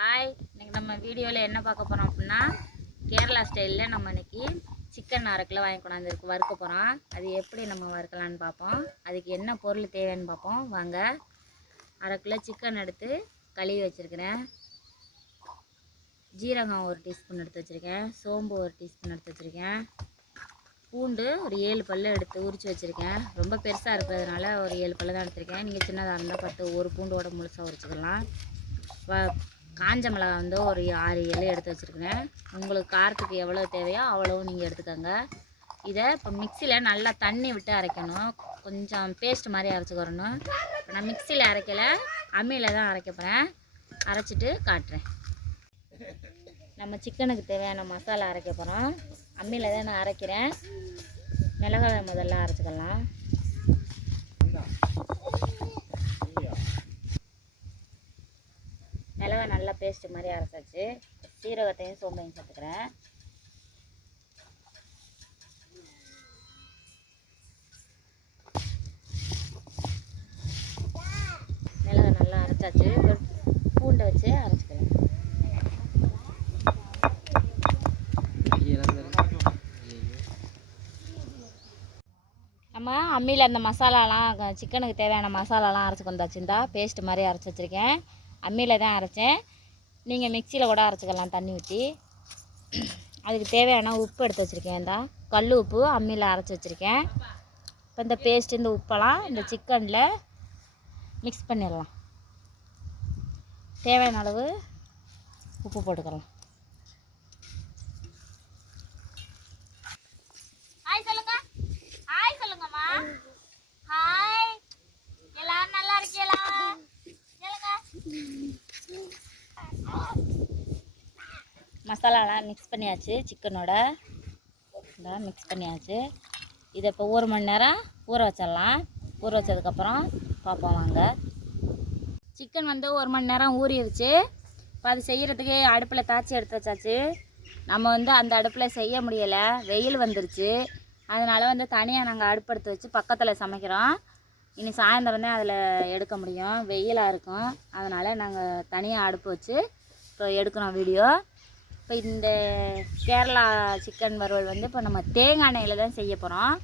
Hi இன்றைக்கி நம்ம வீடியோவில் என்ன பார்க்க போகிறோம் அப்படின்னா கேரளா ஸ்டைலில் நம்ம இன்றைக்கி சிக்கன் அரை கிலோ வாங்கி கொண்டாந்துருக்கு வறுக்க போகிறோம் அது எப்படி நம்ம வறுக்கலான்னு பார்ப்போம். அதுக்கு என்ன பொருள் தேவைன்னு பார்ப்போம். வாங்க அரை கிலோ சிக்கன் எடுத்து கழுவி வச்சுருக்கிறேன். ஜீரகம் ஒரு டீஸ்பூன் எடுத்து வச்சுருக்கேன். சோம்பு ஒரு டீஸ்பூன் எடுத்து வச்சுருக்கேன். பூண்டு ஒரு ஏழு பல்லு எடுத்து உரித்து வச்சுருக்கேன். ரொம்ப பெருசாக இருக்கிறதுனால ஒரு ஏழு பல்லு தான் எடுத்திருக்கேன். நீங்கள் சின்னதாக இருந்தால் பத்து ஒரு பூண்டோட முழுசாக உரிச்சிக்கலாம். வ காஞ்ச மிளகா வந்து ஒரு ஆறு ஏழு எடுத்து வச்சுருக்கிறேன் உங்களுக்கு காரத்துக்கு எவ்வளோ தேவையோ அவ்வளோ நீங்கள் எடுத்துக்கோங்க. இதை இப்போ மிக்சியில் நல்லா தண்ணி விட்டு அரைக்கணும். கொஞ்சம் பேஸ்ட் மாதிரி அரைச்சிக்கிறணும் நான் மிக்சியில் அரைக்கலை அம்மியில் தான் அரைக்க போகிறேன் அரைச்சிட்டு காட்டுறேன். நம்ம சிக்கனுக்கு தேவையான மசாலா அரைக்க போகிறோம் அம்மியில் தான் நான் அரைக்கிறேன். மிளகாய் முதல்ல அரைச்சிக்கலாம். பேஸ்ட்டு மாதிரி அரைச்சாச்சு. சீரகத்தையும் சோம்பையும் சேர்த்துக்கிறேன். மிளகு நல்லா அரைச்சாச்சு. பூண்டை வச்சு அரைச்சிக்கிறேன் நம்ம அம்மியில் அந்த மசாலாலாம் சிக்கனுக்கு தேவையான மசாலாலாம் அரைச்சி கொண்டாச்சுருந்தா இந்தா பேஸ்ட் மாதிரி அரைச்சி வச்சுருக்கேன். அம்மியில் தான் அரைச்சேன். நீங்கள் மிக்சியில் கூட அரைச்சிக்கலாம் தண்ணி ஊற்றி அதுக்கு தேவையான உப்பு எடுத்து வச்சுருக்கேன். இந்தா கல் உப்பு அம்மியில் அரைச்சி வச்சுருக்கேன். இப்போ இந்த பேஸ்ட் இந்த உப்பெல்லாம் இந்த சிக்கனில் மிக்ஸ் பண்ணிடலாம். தேவையான அளவு உப்பு போட்டுக்கலாம் ஹாய் சொல்லுங்க ஹாய் சொல்லுங்கம்மா ஹாய் எல்லாரும் நல்லா இருக்கீங்களா சொல்லுங்க மசாலாலாம் மிக்ஸ் பண்ணியாச்சு சிக்கனோட இதெல்லாம் மிக்ஸ் பண்ணியாச்சு. இதை இப்போ ஒரு மணி நேரம் ஊற வச்சிடலாம். ஊற வச்சதுக்கப்புறம் பார்ப்போம் வாங்க. சிக்கன் வந்து ஒரு மணி நேரம் ஊறிடுச்சு. இப்போ அது செய்கிறதுக்கு அடுப்பில் தாச்சி எடுத்து வச்சாச்சு. நம்ம வந்து அந்த அடுப்பில் செய்ய முடியலை. வெயில் வந்துருச்சு. அதனால் வந்து தனியாக நாங்கள் அடுப்பெடுத்து வச்சு பக்கத்தில் சமைக்கிறோம். இனி சாயந்தரம் தான் அதில் எடுக்க முடியும். வெயிலாக இருக்கும். அதனால் நாங்கள் தனியாக அடுப்பு வச்சு இப்போ எடுக்கிறோம் வீடியோ. இப்போ இந்த கேரளா சிக்கன் வறுவல் வந்து இப்போ நம்ம தேங்காய் எண்ணெயில் தான் செய்ய போகிறோம்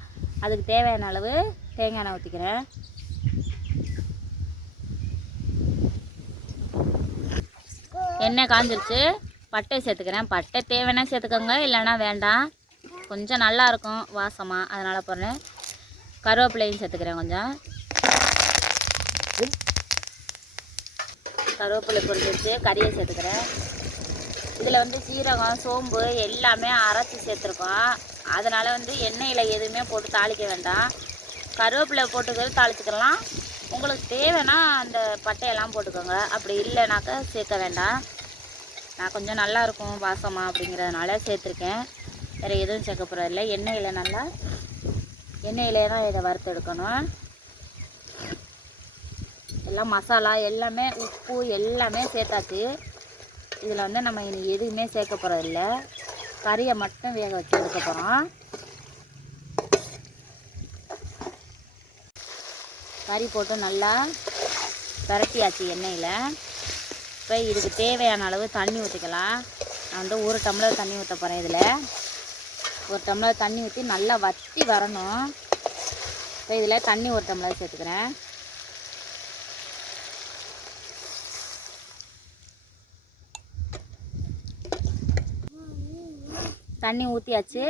அதுக்கு தேவையான அளவு தேங்காய் எண்ணெய் ஊற்றிக்கிறேன் எண்ணெய் காஞ்சிருச்சு. பட்டை சேர்த்துக்கிறேன். பட்டை தேவைன்னா சேர்த்துக்கோங்க இல்லைன்னா வேண்டாம். கொஞ்சம் நல்லா இருக்கும் வாசமாக அதனால் போடுறேன். கருவேப்பிலையும் சேர்த்துக்கிறேன் கொஞ்சம். கருவேப்பிலை பொரிச்சிருச்சு கறியை சேர்த்துக்கிறேன். இதில் வந்து சீரகம் சோம்பு எல்லாமே அரைச்சி சேர்த்துருக்கோம். அதனால் வந்து எண்ணெயில் எதுவுமே போட்டு தாளிக்க வேண்டாம். கருவேப்பிலை போட்டுக்கிறது தாளிச்சிக்கலாம். உங்களுக்கு தேவைன்னா அந்த பட்டையெல்லாம் போட்டுக்கோங்க. அப்படி இல்லைனாக்கா சேர்க்க வேண்டாம். நான் கொஞ்சம் நல்லா இருக்கும் வாசமாக அப்படிங்கிறதுனால சேர்த்துருக்கேன். வேறு எதுவும் சேர்க்க போகிறதில்ல எண்ணெயில் நல்லா எண்ணெயிலே தான் இதை வறுத்து எடுக்கணும். எல்லாம் மசாலா எல்லாமே உப்பு எல்லாமே சேர்த்தாச்சு. இதில் வந்து நம்ம இனி எதுவுமே சேர்க்க போகிறதில்ல கறியை மட்டும் வேக வச்சு எடுக்க போகிறோம் கறி போட்டு நல்லா பரட்டியாச்சு எண்ணெயில். இப்போ இதுக்கு தேவையான அளவு தண்ணி ஊற்றிக்கலாம் நான் வந்து ஒரு டம்ளர் தண்ணி ஊற்ற போகிறேன் இதில். ஒரு டம்ளர் தண்ணி ஊற்றி நல்லா வற்றி வரணும். இப்போ இதில் தண்ணி ஒரு டம்ளர் சேர்த்துக்கிறேன். தண்ணி ஊற்றியாச்சு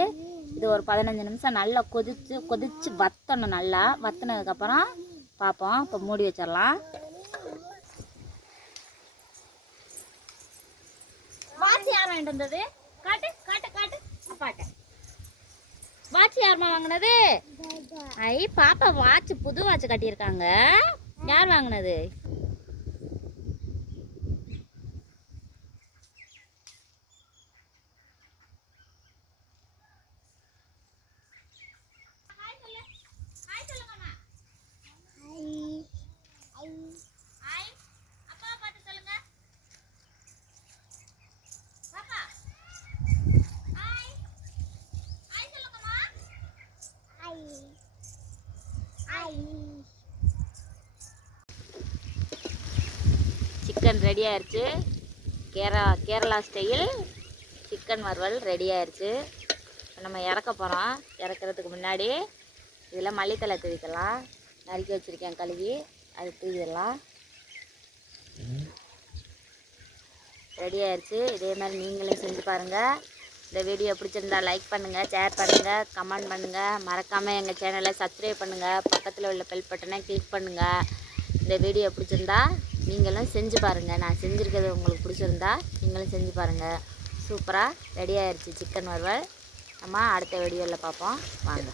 இது ஒரு பதினஞ்சு நிமிஷம் நல்லா கொதிச்சு கொதிச்சு வத்தணும் நல்லா. வத்தினதுக்கப்புறம் பார்ப்போம் இப்போ மூடி வச்சிடலாம். வாட்ச் யார் வாங்கிட்டு வந்தது? காட்டு காட்டு காட்டு. அப்பாட்ட. வாட்ச் யாரும்மா வாங்கினது? ஐ பாப்பா வாட்ச் புது வாட்ச் கட்டியிருக்காங்க. யார் வாங்கினது ஹாய் அப்பா பார்த்து சொல்லுங்க பாப்பா ஹாய் ஹாய் சொல்லுங்கம்மா சிக்கன் ரெடி ஆயிடுச்சு கேரளா கேரளா ஸ்டைல் சிக்கன் வறுவல் ரெடி ஆயிடுச்சு நம்ம இறக்க போகிறோம் இறக்குறதுக்கு முன்னாடி இதில் மல்லித்தலை தூவிக்கலாம். நறுக்கி வச்சுருக்கேன் கழுவி. அது தூவிடலாம். ரெடி ஆயிடுச்சு இதே மாதிரி நீங்களும் செஞ்சு பாருங்கள் இந்த வீடியோ பிடிச்சிருந்தா லைக் பண்ணுங்கள் ஷேர் பண்ணுங்கள் கமெண்ட் பண்ணுங்கள் மறக்காமல் எங்கள் சேனலை சப்ஸ்கிரைப் பண்ணுங்கள் பக்கத்தில் உள்ள பெல் பட்டனை கிளிக் பண்ணுங்கள் இந்த வீடியோ பிடிச்சிருந்தா நீங்களும் செஞ்சு பாருங்கள் நான் செஞ்சுருக்கிறது உங்களுக்கு பிடிச்சிருந்தா நீங்களும் செஞ்சு பாருங்கள் சூப்பராக ரெடி ஆயிடுச்சு சிக்கன் வறுவல். நம்ம அடுத்த வீடியோவில் பார்ப்போம் வாங்க.